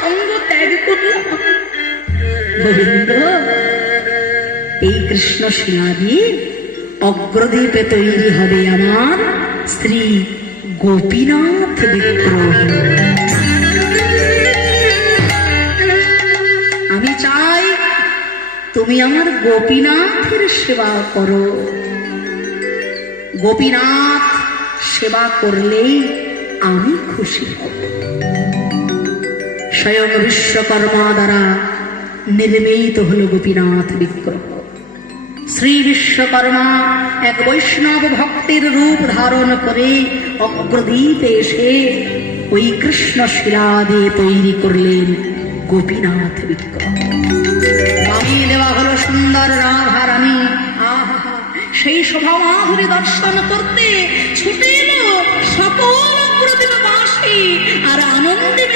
সঙ্গ ত্যাগ করলাম। গোবিন্দ, এই কৃষ্ণ শিলা দিয়ে অগ্রদ্বীপে তৈরি হবে আমার শ্রী গোপীনাথ বিগ্রহ। আমি চাই তুমি আমার গোপীনাথের সেবা করো। গোপীনাথ সেবা করলেই আমি খুশি হব। স্বয়ং বিশ্বকর্মা দ্বারা নির্মিত হল গোপীনাথ বিগ্রহ। শ্রী বিশ্বকর্মা এক বৈষ্ণব ভক্তের রূপ ধারণ করে অগ্রদ্বীপে এসে ওই কৃষ্ণ শিলা দিয়ে তৈরি করলেন গোপীনাথ বিগ্রহ। বানিয়ে দেওয়া হলো সুন্দর রাধা রানী। আহা, সেই শোভা মাধুরী দর্শন করতে ছুটে এলো সকল অগ্রদ্বীপবাসী আর আনন্দে